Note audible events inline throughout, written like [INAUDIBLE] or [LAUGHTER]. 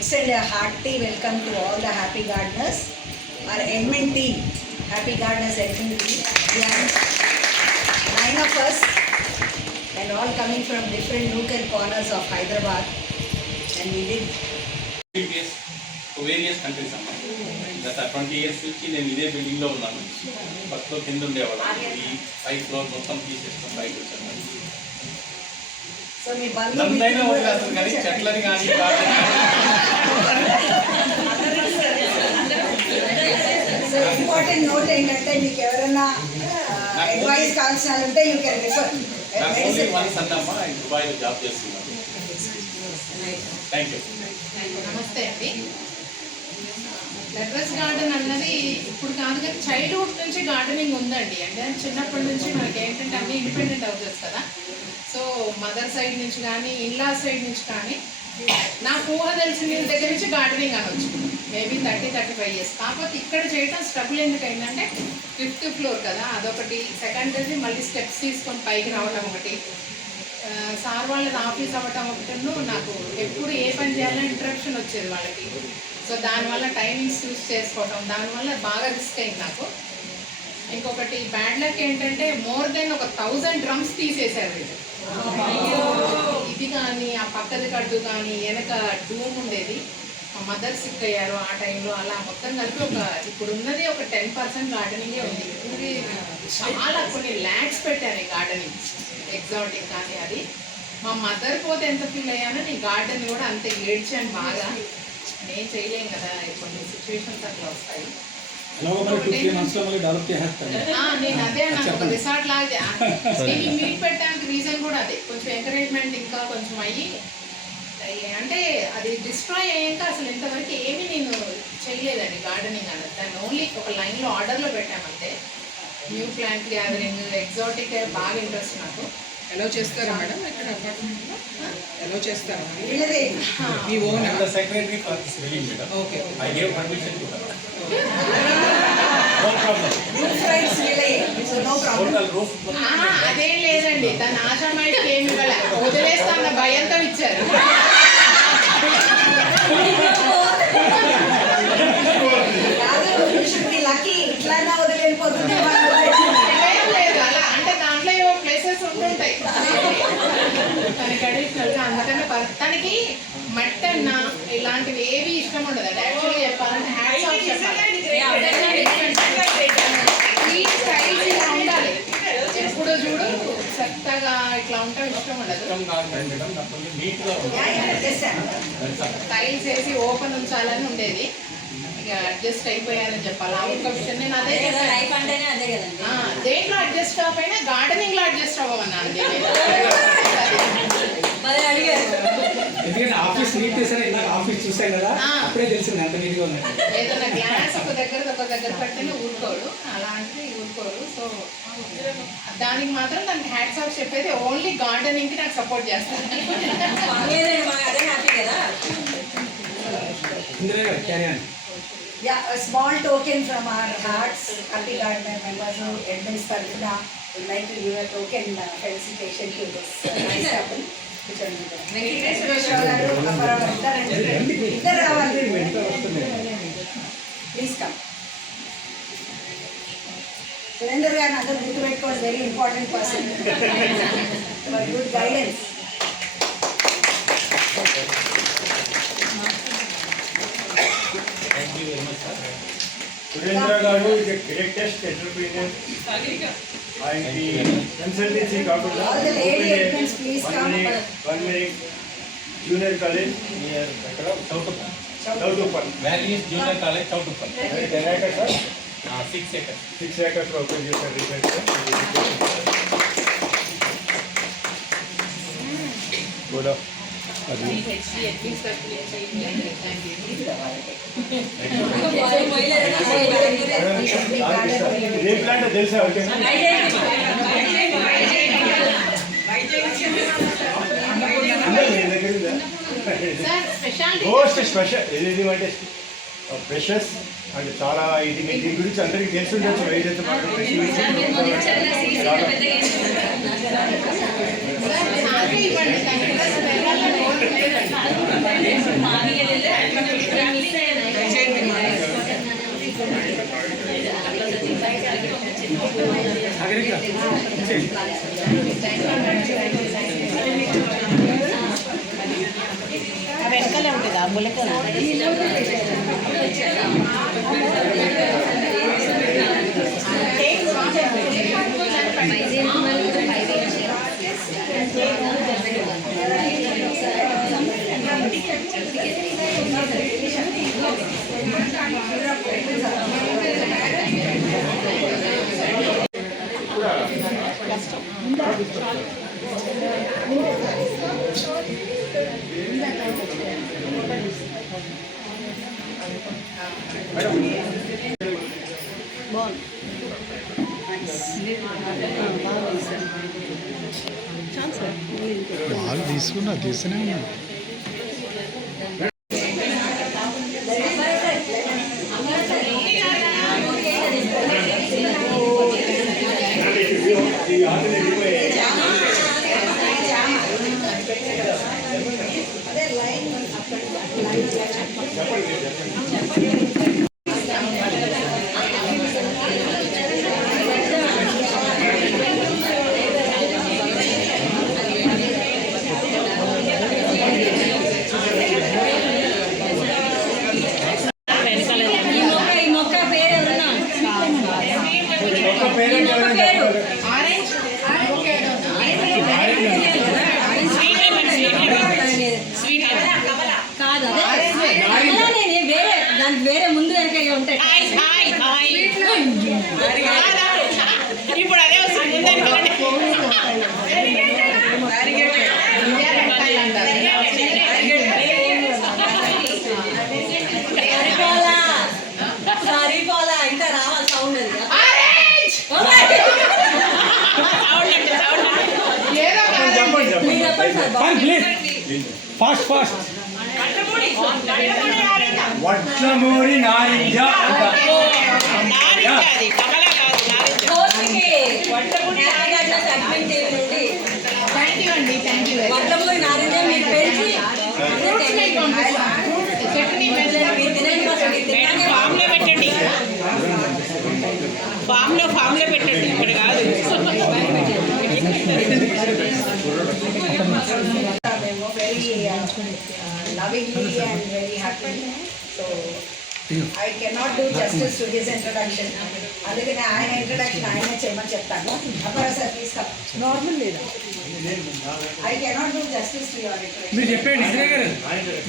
extend a hearty welcome to all the happy gardeners. Our admin team, happy gardeners admin team. We are nine of us and all coming from different nook and corners of Hyderabad. And we did previous various countries అమ్మా గత twenty years నుంచి నేను ఇదే బిల్డింగ్లో ఉన్నాను first floor కింద ఉండేవాళ్ళం ఈ ఫైవ్ ఫ్లోర్ మొత్తం తీసేస్తాం బయట వచ్చాను so మీ చెట్లని కానీ సో ఇంపార్టెంట్ నోట్ ఏంటంటే మీకు ఎవరైనా అడ్వైస్ కావాల్సిన ఉంటే యూ కెన్ రిఫర్ నమస్తే అండి. లెటరస్ గార్డెన్ అన్నది ఇప్పుడు కాదు కానీ చైల్డ్హుడ్ నుంచి గార్డెనింగ్ ఉందండి. అంటే చిన్నప్పటి నుంచి మనకి ఏంటంటే అన్ని ఇండిపెండెంట్ హౌసెస్ కదా. సో మదర్ సైడ్ నుంచి కానీ ఇన్లా సైడ్ నుంచి కానీ నాకు ఊహ తెలిసిన దగ్గర నుంచి గార్డెనింగ్ అనొచ్చు maybe thirty thirty five years కాకపోతే ఇక్కడ చేయటం స్ట్రగుల్ ఎందుకైందంటే ఫిఫ్త్ ఫ్లోర్ కదా అదొకటి. సెకండ్ అది మళ్ళీ స్టెప్స్ తీసుకొని పైకి రావడం ఒకటి. సార్ వాళ్ళది ఆఫీస్ అవ్వటం ఒకటిను నాకు ఎప్పుడు ఏ పని చేయాలని ఇంట్రప్షన్ వచ్చేది వాళ్ళకి. సో దానివల్ల టైమింగ్స్ చూస్ చేసుకోవటం దానివల్ల బాగా రిస్క్ అయింది నాకు. ఇంకొకటి బ్యాడ్ లక్ ఏంటంటే మోర్ దెన్ ఒక థౌజండ్ డ్రమ్స్ తీసేశారు వీళ్ళు. ఇది కానీ ఆ పక్కది కట్టు కానీ వెనక డూమ్ ఉండేది. మా మదర్ సిక్ అయ్యారు ఆ టైంలో. అలా మొత్తం కలిపి ఒక ఇప్పుడు ఉన్నది ఒక టెన్ పర్సెంట్ గార్డెనింగే ఉంది. ఇది చాలా కొన్ని ల్యాక్స్ పెట్టాను ఈ గార్డెనింగ్. ఎగ్జాటిక్ కానీ అది. మా మదర్ పోతే ఎంత ఫీల్ అయ్యానో నీ గార్డెన్ కూడా అంతే ఏడ్చాను బాగా. నేను చేయలేం కదా కొన్ని సిచ్యువేషన్స్ అట్లా వస్తాయి. ఎలాగో మరి టూ త్రీ మంత్స్లో మళ్ళీ డెవలప్ చేసేస్తాను. ఆ, నేను అదే అన్నాను. ఒక రిసార్ట్ లాగా [LAUGHS] నేను మీట్ పెట్టడానికి రీజన్ కూడా అదే. కొంచెం ఎంకరేజ్మెంట్ ఇంకా కొంచెం అయ్యి అంటే అది డిస్ట్రాయ్ అయ్యాక అసలు ఇంతవరకు ఏమీ నేను చేయలేదండి గార్డెనింగ్ అన్నది దాన్ని ఓన్లీ ఒక లైన్లో ఆర్డర్లో పెట్టామంతే. న్యూ ప్లాంట్ గ్యాదరింగ్ ఎగ్జాటిక్ బాగా ఇంట్రెస్ట్ నాకు. ఎలా చేస్తారా మేడం? ఇక్కడ అపార్ట్మెంట్లో ఎలా చేస్తారా? వీళ్ళదే. మీ own the secretary okay I gave permission roof rights వీళ్ళే so no problem total roof ఆ, అదేం లేదండి. తన ఆశామాయికి ఏమి ఇవ్వలే. వదిలేస్తా అన్న భయంతో ఇచ్చారు. లక్కీ లేదు అలా. అంటే దాంట్లో ఏవో ప్లేసెస్ ఉంటుంటాయి. తనకి అడిషనల్గా అందుకనే తనకి మటన్ ఇలాంటివి ఏవి ఇష్టం ఉండదు. యాక్చువల్లీ చెప్పాలంటే హ్యాట్స్ ఆఫ్ చెప్పాలి. ఈ స్టైల్స్ ఇలా ఉండాలి. ఎప్పుడు చూడు చక్కగా ఇట్లా ఉంటాం ఇష్టం ఉండదు. టైల్స్ వేసి ఓపెన్ ఉంచాలని ఉండేది. ఇక అడ్జస్ట్ అయిపోయారని చెప్పాలి. ఆ ఒక్క విషయం నేను అదే. లైఫ్ అంటేనే అదే కదండి. ఆ, దేంట్లో అడ్జస్ట్ అవ్వకపోయినా గార్డెనింగ్లో అడ్జస్ట్ అవ్వమన్నాను [LAUGHS] ఎందుకంటే ఆఫీస్ నీట్ చేశారు? ఇందాక ఆఫీస్ చూసాం కదా. అప్పుడే తెలిసింది నీట్గా ఏదైనా గ్లాస్ ఒక దగ్గర ఒక దగ్గర పెట్టిన ఊరుకోడు. అలాంటిది ఊరుకోడు. సో దానికి మాత్రం దానికి హ్యాట్స్ ఆఫ్ చెప్పేది ఓన్లీ గార్డెనింగ్కి నాకు సపోర్ట్ చేస్తాను [LAUGHS] అదే హ్యాపీ కదా. ఇందులో కదా క్యారీ అని Yeah, a small token from our hearts, happy gardener members who admins Tarvina would like to give a token uh, felicitation to this uh, nice couple. కూర్చోండి. వెంకటేశ్వరరావు గారు, అప్పారావు గారు, ఇద్దరు రండి. ఇద్దరు రావాలి వెంటనే వస్తుంది ప్లీజ్ కమ్ సురేందర్ గారిని అందరూ గుర్తుపెట్టుకోవాలి very important person [LAUGHS] good guidance Thank you very much sir Surendra garu ఇది గ్రేటెస్ట్ ఎంటర్ప్రీనియర్ ఆయనకి కన్సల్టెన్సీ కాకుండా All the lady admins, please come. One minute junior college near ఎక్కడ Choutuppal Choutuppal values junior college Choutuppal ten acres sir six acres six acres open చేశారు recent కూడా ఏ plant తెలుసా most special ఏది అంటే precious అంటే చాలా ఇది మీ దీని గురించి అందరికీ తెలిసి ఉండొచ్చు ఏదైతే మనకు వెనకలే ఉంటుందా ములక వాళ్ళు తీసుకున్నా తీస్తూనే ఉన్నా అదే లైన్ లైన్ ఈ మొక్క ఈ మొక్క పేరు ఎవరన్నా ఒక్క పేరెంట్ ఈ మొక్క పేరు ఆరెంజ్ అలానే వేరే దానికి వేరే ముందు వెనక ఉంటాయి ఇప్పుడు అదే సరిపోలా సరిపోలా ఇంకా రావాలి సౌండ్ చెప్పండి చెప్పండి ఫాస్ట్ ఫాస్ట్ ఫాస్ట్ వడ్లమూరి నారింజ అంట. అది కమల కాదు నారింజ కోర్టుకి నారాయణ సెగ్మెంట్ టీవీ నుండి థ్యాంక్ యూ అండి థ్యాంక్ యూ వడ్లమూరి నారింజ మీరు పెంచి ఫ్రూట్స్ మీకు పంపిస్తాను చట్నీ పెంచలేదు మీరు తినండి ఫస్ట్ మీరు మేడం తినండి ఫామ్లో పెట్టండి ఫామ్లో ఫామ్లో పెట్టండి ఇక్కడ కాదు మేము very lovingly and very happy so I cannot his introduction అందుకని ఆయన ఇంట్రడక్షన్ ఆయనే చేయమని చెప్తాను. అప్పుడు సార్ ప్లీజ్ నార్మల్ లేదా? I cannot do justice to your మీరు చెప్పండి ఇందిరా గారు.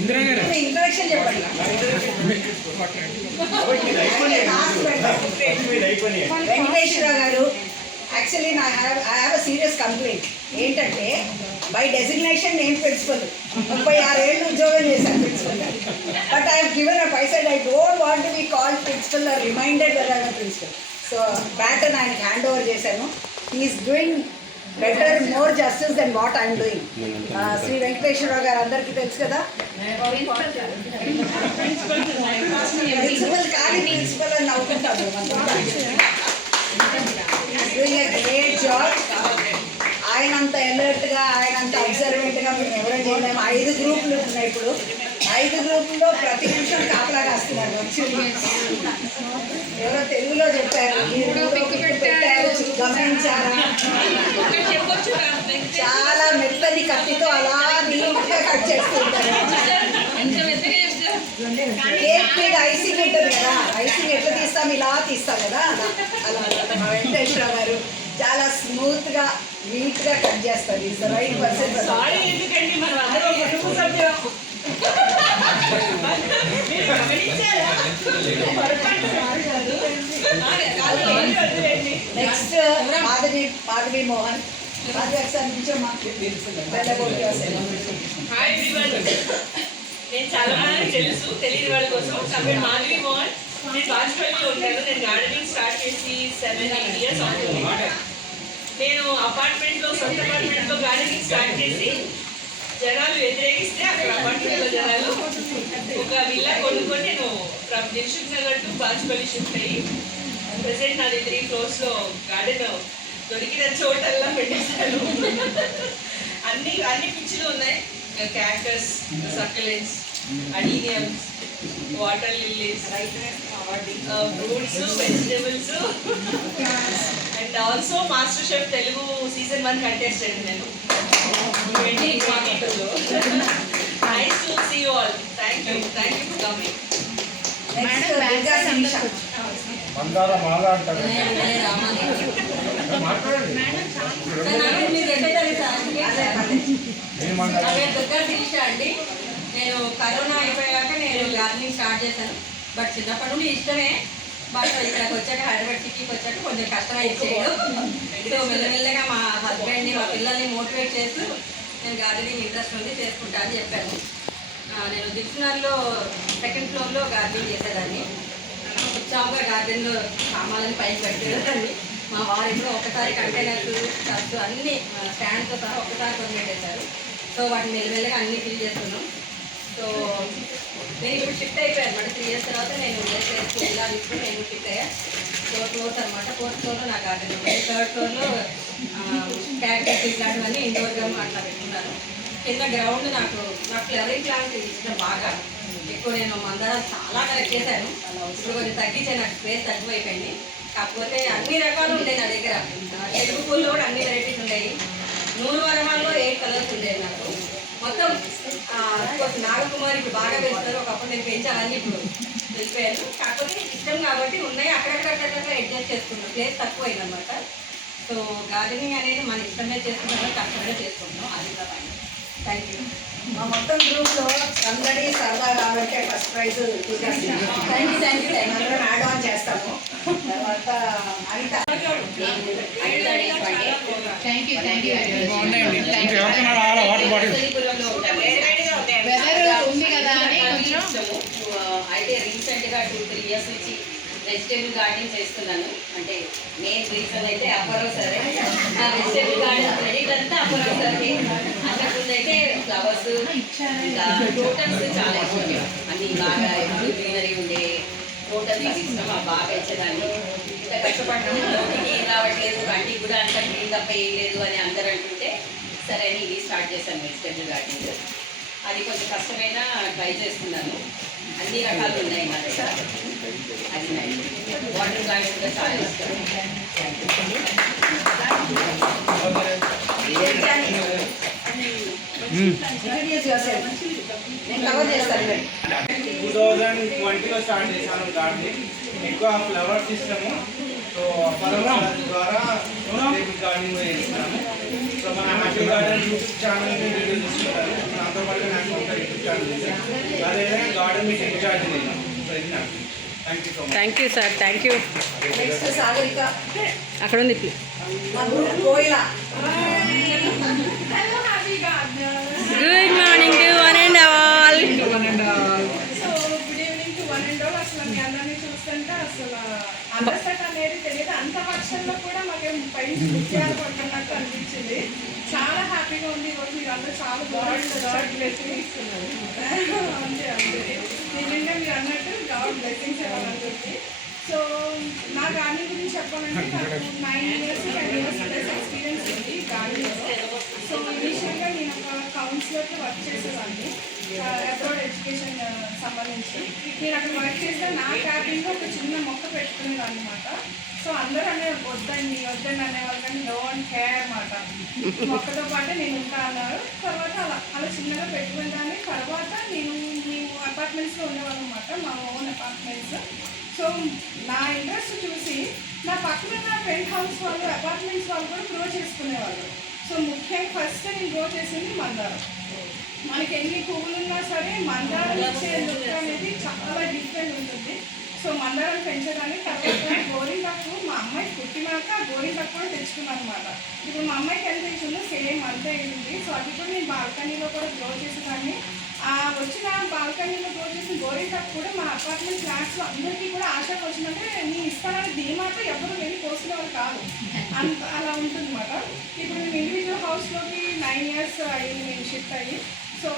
ఇందిరా గారు. ఇంట్రడక్షన్ చెప్పండి. వెంకటేశ్వర గారు యాక్చువల్లీ నా have I have a serious complaint ఏంటంటే బై డెసిగ్నేషన్ నేను ప్రిన్సిపల్ ముప్పై ఆరేళ్ళు ఉద్యోగం చేశాను principal but I given a aside I don't want be call principal or reminded that principal so baton ఆయనకి హ్యాండ్ ఓవర్ చేశాను. He is doing better more justice than what I'm doing Shri Venkateswararao garu అందరికీ తెలుసు కదా? Principal కానీ principal అని నవ్వుకుంటాము doing a great job ఆయనంత ఎలర్ట్గా ఆయనంత అబ్జర్వెంట్గా మేము ఎవరో చేయలేము. ఐదు గ్రూపులు ఉన్నాయి ఇప్పుడు. ఐదు గ్రూపుల్లో ప్రతి నిమిషం కాపలా కాస్తున్నారు వచ్చి ఎవరో తెలుగులో చెప్పారు. గమనించారా. చాలా మెత్తని కత్తితో అలా నీట్గా కట్ చేస్తుంటారు. కేక్ మీద ఐసింగ్ ఉంటుంది కదా ఐసింగ్ ఎట్లా తీస్తాం ఇలా తీస్తాం కదా అలా అలా మా వెంకటేశ్వర గారు చాలా స్మూత్గా నీట్గా కట్ చేస్తారు ఈజ్ రైట్ పర్సన్ ఎందుకండి? మనం అందరూ ఒక కుటుంబ సభ్యులం మీరు గమనించారా? నెక్స్ట్ మాధవి మాధవి మోహన్ మాధవి ఒకసారి నుంచోమ్మా హాయ్ నేను చాలా మందికి తెలుసు తెలియని వాళ్ళ కోసం. కాబట్టి మాధవి మోహన్. నేను బాజ్పేయిలో ఉంటాను. నేను గార్డెనింగ్ స్టార్ట్ చేసి సెవెన్ ఎయిట్ ఇయర్స్ అవుతుంది. నేను అపార్ట్మెంట్లో సొంత అపార్ట్మెంట్లో గార్డెనింగ్ స్టార్ట్ చేసి జనాలు వ్యతిరేకిస్తే అక్కడ అపార్ట్మెంట్లో జనాలు ఒక విల్లా కొనుక్కొని నేను from Dilsukh Nagar to Bachupally shift అయ్యి ప్రెసెంట్ నాది త్రీ ఫ్లోర్స్లో గార్డెన్ దొరికిన చోటల్లా పెట్టేశాను అన్ని అన్ని పిచ్చిలు ఉన్నాయి. Cactus succulents adeniums water lilies fruits vegetables and also master chef Telugu season one contestant నేను. ట్వంటీ ట్వంటీ టూలో nice to see all thank love me Next, Madam, back Durga side మందార మాల మీరు చెప్పేది సార్ అండి నేను కరోనా అయిపోయాక నేను gardening start చేశాను బట్ చిన్నప్పటి నుండి ఇష్టమే బట్ ఇక్కడికి వచ్చాక హైదరాబాద్ సిటీకి వచ్చాక కొంచెం కష్టమైంది చేయడం సో మెల్లమెల్లగా మా హస్బెండ్ని మా పిల్లల్ని మోటివేట్ చేస్తూ నేను గార్డెనింగ్ ఇంట్రెస్ట్ ఉంది చేసుకుంటా అని చెప్పాను. నేను దిక్షనర్లో సెకండ్ ఫ్లోర్లో గార్డెనింగ్ చేసేదాన్ని. ఉత్సాహంగా గార్డెన్లో సామాన్లని పైకి పెట్టేదాన్ని మా వారు ఎప్పుడో ఒకసారి కంటైనర్స్ టబ్స్ అన్ని స్టాండ్తో సహా ఒక్కసారి కొని పెట్టేశారు సో వాటిని మెల్లమెల్లగా అన్ని ఫిల్ చేస్తున్నాం. సో నేను ఇప్పుడు షిఫ్ట్ అయిపోయాను అనమాట త్రీ ఇయర్స్ తర్వాత నేను వేసేసి ఇలా తీసుకుని నేను షిఫ్ట్ అయ్యా. ఫోర్ ఫ్లోర్స్ అనమాట ఫోర్త్ ఫ్లోర్లో నా గార్డెన్ ఉంటుంది థర్డ్ ఫ్లోర్లో క్యాక్టస్ ఇట్లాంటివన్నీ ఇండోర్ గ్రౌండ్ అట్లా పెట్టుకున్నాను కింద గ్రౌండ్ నాకు నాకు ఫ్లవరింగ్ ప్లాంట్ ఇష్టం బాగా. ఎక్కువ నేను మందారాలు చాలా కలెక్ట్ చేశాను. ఇప్పుడు కొంచెం తగ్గించే నాకు స్పేస్ తక్కువైపోయింది. కాకపోతే అన్ని రకాలు ఉండే నా దగ్గర. ఆ, తెలుగు పూల్లో కూడా అన్ని వెరైటీస్ ఉండేవి నూరు వరహాల్లో ఎయిట్ కలర్స్ ఉండేవి నాకు. మొత్తం నాగకుమారికి ఇప్పుడు బాగా పెంచుతారు ఒకప్పుడు నేను పెంచాలని ఇప్పుడు వెళ్ళిపోయాను కాకపోతే ఇష్టం కాబట్టి ఉన్నాయి అక్కడక్కడక్కడ అడ్జస్ట్ చేసుకున్నాం ప్లేస్ తక్కువైంది అనమాట సో గార్డెనింగ్ అనేది మన ఇష్టమే చేసుకుంటాం కష్టమే చేసుకుంటాం అది కూడా థ్యాంక్ యూ మా మొత్తం గ్రూప్లో సందడి సరదా కాబట్టి first prize thank you thank అందరం యాడ్ ఆన్ చేస్తాము. తర్వాత Anitha. Thank you thank you weather ఉంది కదా అని కొంచెం అయితే రీసెంట్గా టూ త్రీ ఇయర్స్ నుంచి వెజిటేబుల్ గార్డెన్ చేస్తున్నాను. అంటే మెయిన్ రీజన్ అయితే అపరో సరే ఆ వెజిటేబుల్ గార్డెన్ క్రెడిట్ అంతా అపరో సరే. అంతకుముందు అయితే ఫ్లవర్స్ ఇంకా టోటల్స్ చాలా ఇష్టం అన్ని బాగా ఎప్పుడు గ్రీనరీ ఉండే టోటల్ ఇష్టం బాగా పెంచేదాన్ని. ఇంత కష్టపడడం నోటికి ఏం రావట్లేదు కంటికి కూడా అంత గ్రీన్ తప్ప ఏం లేదు అని అందరూ అంటుంటే సరే అని ఇది స్టార్ట్ చేశాను వెజిటేబుల్ గార్డెనింగ్ అది కొంచెం కష్టమైన ట్రై చేస్తున్నాను. అన్ని రకాలు ఉన్నాయి మా దగ్గర. అది వాటర్ గార్డెన్ కూడా చాలా ఇష్టం ఇంట్రడ్యూస్ యువర్ నేను కవర్ చేస్తాను ఇవ్వండి. టూ థౌజండ్ ట్వంటీలో స్టార్ట్ చేశాను గార్డెనింగ్ ఎక్కువ ఫ్లవర్స్ ఇష్టము సో పర్వతాల ద్వారా టేబుల్ గార్డెనింగ్ చేస్తున్నాము సో మన happy garden YouTube channel video చూస్తుంటారు నాతో పాటు నాకు ఒక యూట్యూబ్ ఛానల్ ఉంది. అదేవిధంగా గార్డెన్ మీకు ఇన్ఛార్జ్ నేను సో ఇది నాకు. Thank you sir thank you next Sagarika అక్కడ ఉంది good morning to one and all so good evening to one and all అసలు మీ అందరినీ చూస్తుంటే అసలు అందసట అనేది తెలియదు. అంత వర్షంలో కూడా మాకేం పై ముత్యాలు పడుతున్నట్టు అనిపించింది. చాలా హ్యాపీగా ఉంది. ఈరోజు మీరు అందరూ చాలా ఇస్తున్నారు [LAUGHS] అంతే అంతే. నిజంగా మీరు అన్నట్టు బ్లెస్సింగ్స్ ఇవ్వాలని చెప్పి సో నా గార్డెన్ గురించి చెప్పాలంటే నాకు nine years ten years plus experience ఉంది గార్డెన్లో సో ఇనిషియల్గా నేను ఒక కౌన్సిలర్కి వర్క్ చేసేదాన్ని అబ్రాడ్ ఎడ్యుకేషన్ సంబంధించి. నేను అక్కడ వర్క్ చేస్తే నా క్యాబిన్లో ఒక చిన్న మొక్క పెట్టుకునేదాన్ని అనమాట సో అందరూ అనే వద్దండి వద్దండి అనేవాళ్ళు కానీ డోంట్ కేర్ అనమాట మొక్కతో పాటు నేను ఉంటా అన్నారు. తర్వాత అలా అలా చిన్నగా పెట్టుకునేదాన్ని తర్వాత నేను మేము అపార్ట్మెంట్స్లో ఉండేవాళ్ళం అనమాట మా ఓన్ అపార్ట్మెంట్స్ సో నా ఇంట్రెస్ట్ చూసి నా పక్కన నా ఫ్రెండ్ హౌస్ వాళ్ళు అపార్ట్మెంట్స్ వాళ్ళు కూడా గ్రో చేసుకునేవాళ్ళు. సో ముఖ్యంగా ఫస్ట్ నేను గ్రో చేసింది మందారం. మనకి ఎన్ని పువ్వులు ఉన్నా సరే మందారం ఇచ్చే లుక్ అనేది చాలా డిఫరెంట్ ఉంది పెంచడానికి తర్వాత గోరింటాకు మా అమ్మాయి పుట్టినాక గోరింటాకు కూడా తెచ్చుకున్నాను అనమాట ఇప్పుడు మా అమ్మాయికి ఎంత ఇచ్చిందో సేమ్ అంతే అయింది. ఉంది సో అది కూడా నేను బాల్కనీలో కూడా గ్రో చేసేదాన్ని. ఆ వచ్చిన బాల్కనీలో గ్రో చేసిన గోరింటాకు కూడా మా అపార్ట్మెంట్ ఫ్లాట్స్లో అందరికీ కూడా ఆశకు వచ్చిందంటే నేను ఇస్తానని ధీమాతో ఎవరు వెళ్ళి కోసుకునేవారు కాదు. అంత అలా ఉంటుందన్నమాట. ఇప్పుడు మేము ఇండివిజువల్ హౌస్లోకి నైన్ ఇయర్స్ అయ్యింది మేము షిఫ్ట్ అయ్యి సో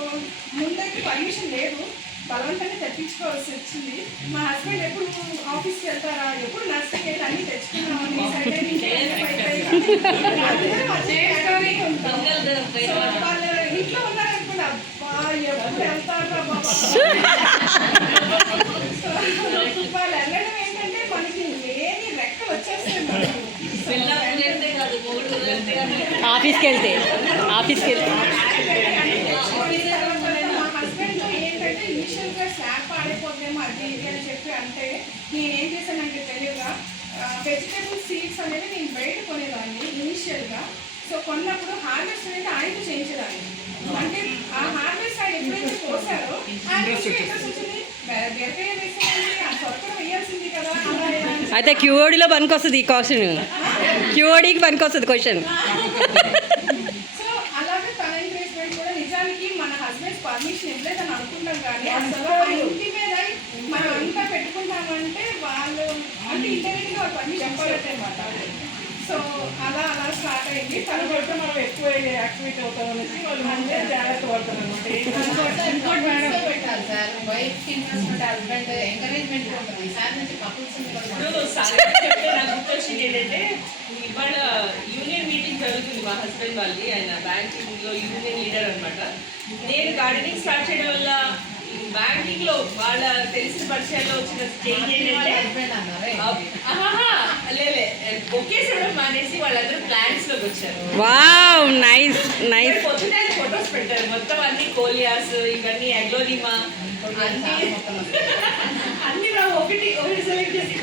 ముందైతే పర్మిషన్ లేదు. బలవంతంగా తెప్పించుకోవాల్సి వచ్చింది. మా హస్బెండ్ ఎప్పుడు ఆఫీస్కి వెళ్తారా? ఎప్పుడు నర్సింగ్ వెళ్ళి అన్ని తెచ్చుకున్నామని వాళ్ళు ఇంట్లో ఎప్పుడు వెళ్తారా బాబా వాళ్ళు వెళ్ళడం ఏంటంటే మనకి రెక్కలు మనకు. ఆఫీస్కి వెళ్తే ఆఫీస్కి వెళ్తే మా హస్బెండ్ ఏంటంటే ఇనిషియల్గా స్లాబ్ పాడైపోతుంది నేను ఏం చేశానంటే తెలియగా వెజిటేబుల్ సీడ్స్ అనేవి నేను బయట కొనేదాన్ని ఇనిషియల్గా సో కొన్నప్పుడు హార్వెస్ట్ అనేది ఆయనతో చేయించేదాన్ని. అంటే ఆ హార్వెస్ట్ ఆయన ఎప్పుడైతే ఆయన అని అయితే క్యూఓడిలో పనికొస్తుంది ఈ క్వశ్చన్. క్యూఓడికి పనికొస్తుంది క్వశ్చన్ [LAUGHS] సో అలాగే తన ఎంకరేజ్మెంట్ కూడా నిజానికి మన హస్బెండ్స్ పర్మిషన్ ఇవ్వలేదని అనుకుంటాం కానీ అసలు ఆ ఇంటి మీద మనం అంతా పెట్టుకుంటామంటే వాళ్ళు అంటే ఇంటర్నెట్గా పర్మిషన్ చెప్పాలన్నమాట. సో అలా అలా స్టార్ట్ అయింది. తర్వాత మనం ఎక్కువ యాక్టివిటీ అవుతాం అనేసి వాళ్ళు అంటే జాగ్రత్త పడతారు అనమాట ఇంకోటి మేడం. పెట్టాలి సార్. వైఫ్ హస్బెండ్ ఎంకరేజ్మెంట్ ఉంటుంది. సార్ నుంచి కపుల్స్ నాకు గుర్తొచ్చింది ఏంటంటే ఇవాళ యూనియన్ మీటింగ్ జరుగుతుంది మా హస్బెండ్ వాళ్ళది ఆయన బ్యాంకింగ్లో యూనియన్ లీడర్ అన్నమాట. నేను గార్డెనింగ్ స్టార్ట్ చేయడం వల్ల బ్యాంకింగ్లో వాళ్ళ తెలిసిన పరిచయాల్లో వచ్చిన లేలే ఇవ్వడం మానేసి వాళ్ళందరూ ప్లాంట్స్లోకి వచ్చారు. Wow nice nice. పొద్దున ఫొటోస్ పెట్టారు. మొత్తం అన్ని కోలియాస్ ఇవన్నీ అగ్లోనిమా అన్ని ఒకటి ఒకటి సెలెక్ట్ చేసి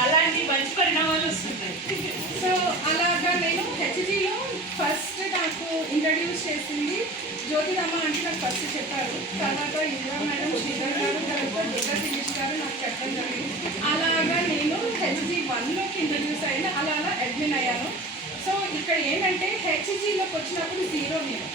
అలాంటి మంచి పరిణామాలు వస్తున్నాయి సో అలాగా ఇంట్రడ్యూస్ చేసింది. జ్యోతిరామ అంటే నాకు ఫస్ట్ చెప్పారు. తర్వాత ఇందిరా మేడం శ్రీధర్ గారు తర్వాత దుర్గా దినేష్ గారు నాకు చెప్పడం జరిగింది. అలాగా నేను హెచ్జి వన్లోకి ఇంట్రడ్యూస్ అయిన అలా అలా అడ్మిన్ అయ్యాను. సో ఇక్కడ ఏంటంటే హెచ్జీలోకి వచ్చినప్పుడు జీరో మీరు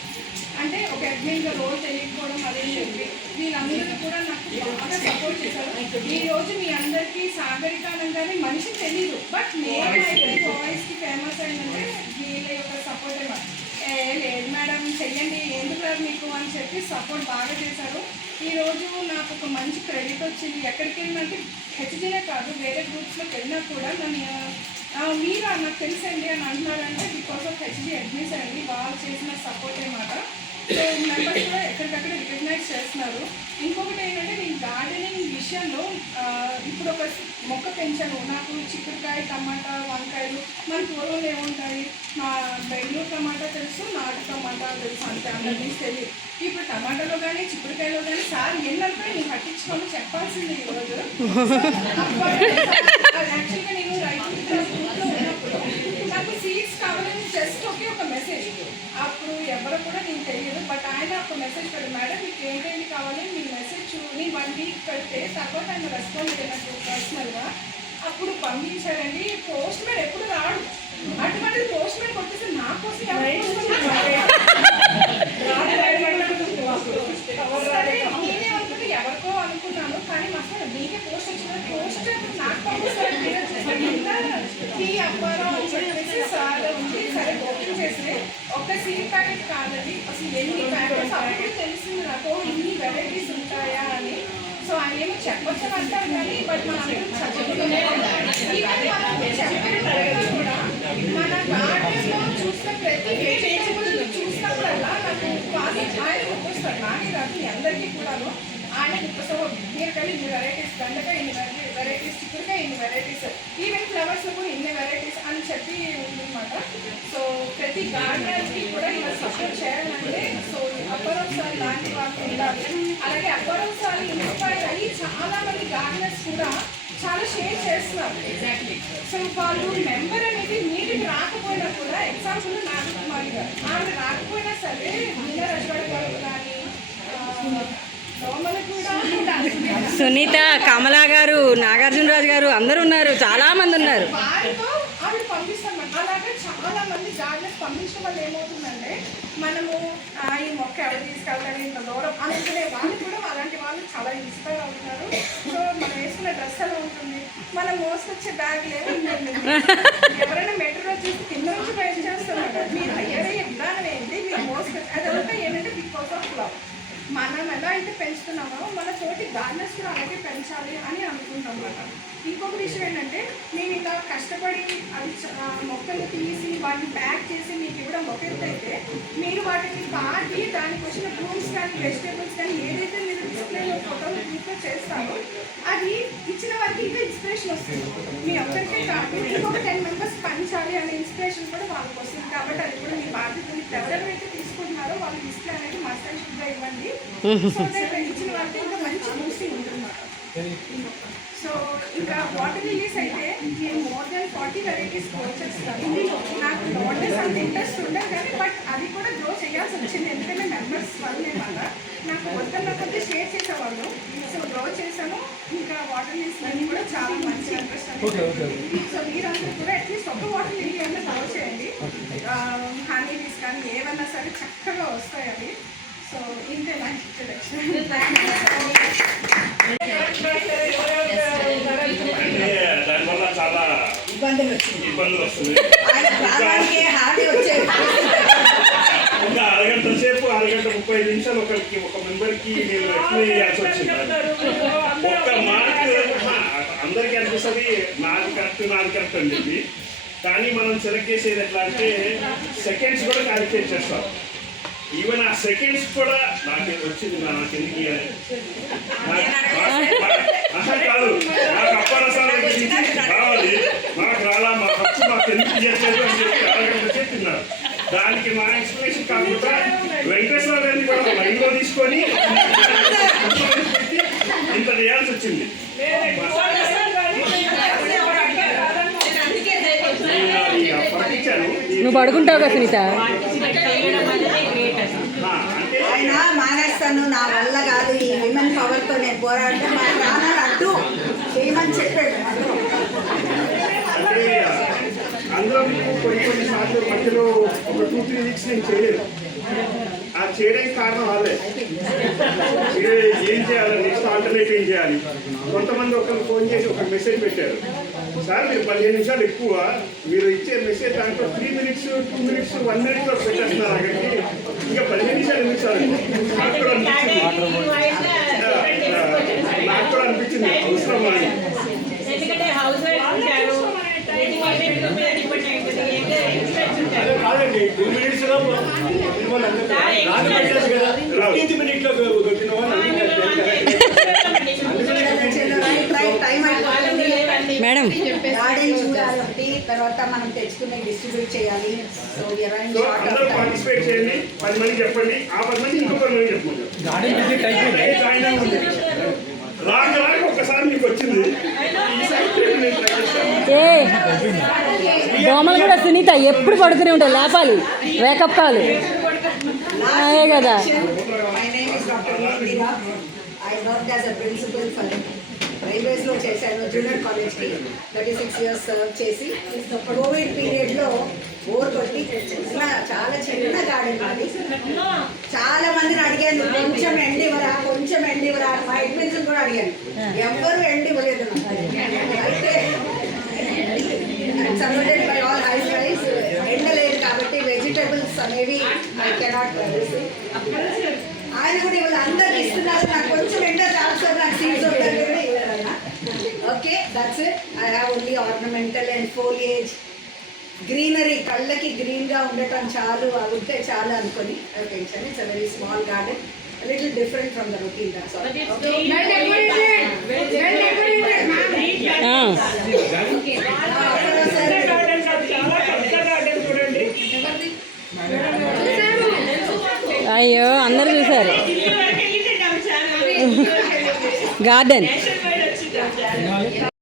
అంటే ఒక అడ్మిన్గా రోల్ తెలియకపోవడం అదే చెప్పి వీళ్ళందరూ కూడా నాకు బాగా సపోర్ట్ చేశారు. ఈ రోజు మీ అందరికీ సాగరిక కానీ మనిషి తెలియదు బట్ నేనే అయితే బాయ్స్కి ఫేమస్ అయిందంటే వీళ్ళ యొక్క సపోర్ట్ అన్నమాట లేదు మేడం చెయ్యండి. ఎందుకు రాదు మీకు అని చెప్పి సపోర్ట్ బాగా చేశారు. ఈరోజు నాకు ఒక మంచి క్రెడిట్ వచ్చింది. ఎక్కడికి వెళ్ళినంటే హెచ్జీనే కాదు వేరే గ్రూప్స్లోకి వెళ్ళినా కూడా నన్ను మీరు? నాకు తెలుసండి అని అంటున్నారంటే బికాస్ ఆఫ్ హెచ్జీ అడ్మిషన్ అండి. వాళ్ళు చేసిన సపోర్ట్ అనమాట సో మెంబర్స్ కూడా ఎక్కడికక్కడ రికగ్నైజ్ చేస్తున్నారు. ఇంకొకటి ఏంటంటే నేను గార్డెనింగ్ విషయంలో ఇప్పుడు ఒక మొక్క పెంచాను. నాకు చిక్కుడుకాయ టమాటా వంకాయలు మన పూర్వం ఏముంటాయి? నా బెంగళూరు టమాటా తెలుసు నాటు టమాటా తెలుసు అంతే అందరినీ తెలియదు. ఇప్పుడు టమాటాలో కానీ చిక్కుడుకాయలో కానీ సార్ ఎన్నంటే నేను పట్టించుకొని చెప్పాల్సింది ఈరోజు యాక్చువల్గా [LAUGHS] నేను రైతు ఉన్నప్పుడు నాకు సీడ్స్ కావాలని జస్ట్ ఒకే ఒక మెసేజ్ అప్పుడు ఎవరు కూడా నేను తెలియదు బట్ ఆయన ఒక మెసేజ్ పెడతాడు మేడం మీకు ఏంటేంటి కావాలి మీ మెసేజ్ చూని వన్ వీక్ పెడితే తర్వాత ఆయన రెస్పాండ్ చేయనట్టు పర్సనల్గా అప్పుడు పంపించారండి పోస్ట్ మ్యాన్ ఎప్పుడు రాడు అటువంటి పోస్ట్ మ్యాన్ కొట్టేసి నా కోసం ఎవరు సరే, నేనే కానీ మాకు మీకే పోస్ట్ వచ్చిన పోస్ట్ నాకు పంపిస్తారు. టీ అప్పారో అని చెప్పేసి సార్ ఉంది సరే ఓపెన్ చేస్తే ఒక సీడ్ ప్యాకెట్ కాదండి అసలు ఎన్ని ప్యాకెట్స్ అప్పుడు తెలిసింది నాకు ఇన్ని వెరైటీస్ ఉంటాయా అని. సో ఆయన ఏమో చెప్పొచ్చు అంటారు కానీ బట్ మన అందరం చదువుకునే చెప్పిన కూడా మన గార్డెన్లో చూసిన ప్రతి చూసినప్పుడల్లా నాకు ఆయన ఒప్పిస్తాడు నాకే కాదు అందరికీ కూడాను. ఆయన సో బీరకాయ ఇన్ని వెరైటీస్ బెండకాయ ఇన్ని వెరైటీస్ చిక్కుడుకాయ ఇన్ని వెరైటీస్ ఈవెన్ ఫ్లవర్స్లో కూడా ఇన్ని వెరైటీస్ అని చెప్పి ఉందన్నమాట. సో ప్రతి గార్డెనర్కి కూడా ఇలా సపోర్ట్ చేయాలంటే సో అప్పరం సార్ లాంటి వాళ్ళు ఉండాలి. అలాగే అప్పరం సార్ ఇన్స్పైర్ అయ్యి చాలా మంది గార్డెనర్స్ కూడా చాలా షేర్ చేస్తున్నారు. ఎగ్జాక్ట్లీ సో వాళ్ళు మెంబర్ అనేది మీటింగ్ రాకపోయినా కూడా ఎగ్జాంపుల్ నాగ కుమారి గారు ఆమె రాకపోయినా సరే మీనా రజవాడ గారు కానీ సునీత కమలా గారు నాగార్జునరాజు గారు అందరు ఉన్నారు చాలా మంది ఉన్నారు. పంపిస్తాం అలాగే పంపించడం వల్ల ఏమవుతుందంటే మనము ఈ మొక్క ఎవరు తీసుకెళ్తారు ఇంత దూరం అనుకునే వాళ్ళు కూడా అలాంటి వాళ్ళు చాలా ఇన్స్పైర్ అవుతున్నారు. సో మనం వేసుకున్న డ్రెస్ ఎలా ఉంటుంది? మనం మోసుకొచ్చే బ్యాగ్ లేవు ఎవరైనా మెట్రో చూసి కింద నుంచి బయట చేస్తున్నారు మీరు హయ్యర్ అయ్యే విధానం ఏంటి? మీరు మోసుకొచ్చి అదంతా ఏంటంటే బికాస్ ఆఫ్ లవ్ మనం ఎలా అయితే పెంచుతున్నామో మన తోటి గార్డెన్స్ కూడా అలాగే పెంచాలి అని అనుకుంటాం అన్నమాట. ఇంకొక విషయం ఏంటంటే నేను ఇలా కష్టపడి అవి మొక్కలు తీసి వాటిని ప్యాక్ చేసి మీకు ఇవ్వడం ఒక అయితే మీరు వాటిని పాటి దానికి వచ్చిన ఫ్రూట్స్ కానీ వెజిటేబుల్స్ కానీ ఏదైతే మీరు డిస్ప్లేలో ఫోటోలు గ్రూప్లో చేస్తారో అది ఇచ్చిన వారికి ఇంకా ఇన్స్పిరేషన్ వస్తుంది. మీ ఒక్కరికే కాదు ఇంకొక టెన్ మెంబర్స్ పంచాలి అనే ఇన్స్పిరేషన్ కూడా వాళ్ళకి వస్తుంది. కాబట్టి అది కూడా మీ బాధ్యత ఎవరెవరైతే తీసుకుంటున్నారో వాళ్ళ డిస్ప్లే అనేది షుడ్గా ఇవ్వండి. ఇచ్చిన వాళ్ళకి ఇంకా మంచి బూస్టింగ్ ఉంటుంది సో ఇంకా వాటర్ లిలీస్ అయితే నేను more than forty varieties grow చేస్తాను నాకు వాటర్స్ అంత ఇంట్రెస్ట్ ఉండదు కానీ బట్ అది కూడా గ్రో చేయాల్సి వచ్చింది. ఎందుకంటే మెంబర్స్ వల్లే వల్ల నాకు వద్దన్న కొద్ది షేర్ చేసేవాళ్ళు. సో గ్రో చేశాను. ఇంకా వాటర్ లిలీస్ అన్ని కూడా చాలా మంచి ఇంట్రెస్ట్ సో మీరందరూ కూడా అట్లీస్ట్ ఒక వాటర్ లిల్లీ అయినా గ్రో చేయండి. హనీ లీస్ కానీ ఏవన్నా సరే చక్కగా వస్తాయి అవి. సో ఇంతే నా ఇంట్రడక్షన్ అంటే దానివల్ల చాలా ఇబ్బందులు వచ్చింది ఇబ్బందులు వస్తుంది ఆయన ప్రాణానికే హాని వచ్చేది. ఇంకా అరగంట సేపు అరగంట ముప్పై నిమిషాలు ఒకరికి ఒక మెంబర్కి నేను ఎక్స్ప్లెయిన్ చేయాల్సి వచ్చింది. ఒక్క మార్క్ అందరికీ అనిపిస్తుంది నాది కరెక్ట్ నాది కరెక్ట్ అని చెప్పి. కానీ మనం సెలెక్ట్ చేసేది ఎట్లా అంటే సెకండ్స్ కూడా క్యాలిక్యులేట్ చేస్తాం ఈవెన్ ఆ సెకండ్స్ కూడా నాకు వచ్చింది నాకు ఎందుకు ఇవ్వాలి? నాకు- ఆహా, కాదు. నాకు అప్పారసాల రావాలి. నాకు రాలా మా ఖర్చు మాకు ఎందుకు ఇవ్వట్లేదు అని చెప్పి అరగంట సేపు తిన్నారు దానికి మా ఎక్స్ప్లెనేషన్ కాకుండా వెంకటేశ్వర గారిని కూడా లైన్లో తీసుకొని ఇంత చేయాల్సి వచ్చింది. నువ్వు పడుకుంటావు కదా సునీత ఆ, అంటే ఆయన పోరాడతాను నా వల్ల కాదు ఈ విమెన్ పవర్తో నేను పోరాడితే మా నాన్న అడ్డు చేయమని చెప్పాడు? అంటే అందులో మీకు కొన్ని కొన్ని సార్లు మధ్యలో ఒక టూ త్రీ వీక్స్ నేను చేయలేదు. ఆ చేయడానికి కారణం వాళ్ళే. ఏం చేయాలి? నెక్స్ట్ ఆల్టర్నేట్ ఏం చేయాలి. కొంతమంది ఒకరు ఫోన్ చేసి ఒక మెసేజ్ పెట్టారు. సార్ మీరు పదిహేను నిమిషాలు ఎక్కువ. మీరు ఇచ్చే మెసేజ్ దాంట్లో three minutes two minutes one మినిట్లో పెట్టేస్తున్నారు అక్కడికి. ఇంకా పదిహేను నిమిషాలు ఎందుకు సార్? నాకు కూడా అనిపించింది. నాకు కూడా అనిపించింది. అవసరం అని కాదండి టూ మినిట్స్ మినిట్లో కొట్టిన వాళ్ళు రైట్ రైట్ టైం అయిపోతుంది మేడం. గార్డెన్ చూడాలి ఒకటి తర్వాత మనం తెచ్చుకునే డిస్ట్రిబ్యూట్ చేయాలి. సో సో అందరూ పార్టిసిపేట్ చేయండి. పది మంది చెప్పండి. ఆ పది మంది ఇంకో పది మంది చెప్పండి. జాయిన్ అవ్వండి. రాక రాక ఒక్కసారి మీకు వచ్చింది. ఈసారి నేను ట్రై చేస్తాను ఏ దోమలు కూడా సునీత ఎప్పుడు పడుతూనే ఉంటాయి. లేపాలి. Wake up call. అదే కదా. My name is doctor Neethira I రైల్వేస్లో చేశాను జూనియర్ కాలేజ్కి థర్టీ సిక్స్ ఇయర్స్ సర్వ్ చేసి. కోవిడ్ పీరియడ్లో బోర్ కొట్టి చిన్న చాలా చిన్న గార్డెన్ అది చాలా మందిని అడిగాను కొంచెం ఎండి ఇవ్వరా కొంచెం ఎండి ఇవ్వరా? మా అడ్మిన్స్ కూడా అడిగాను ఎవ్వరు ఎండి ఇవ్వలేదు అయితే submitted by all high price ఎండలేదు కాబట్టి వెజిటేబుల్స్ అనేవి ఐ కెనాట్ ఆయన కూడా ఇవాళ అందరికి ఇస్తున్నారు నాకు కొంచెం ఎండ చాలు సార్ నాకు సీడ్స్ ఉంటాయి కూడా ఇవ్వరు okay that's it I have only ornamental and foliage greenery కళ్ళకి గ్రీన్గా ఉండటం చాలు అవి ఉంటే చాలు అనుకొని. Tension it's a very small garden little different from the routine that's. అయ్యో అందరు చూసారు గార్డెన్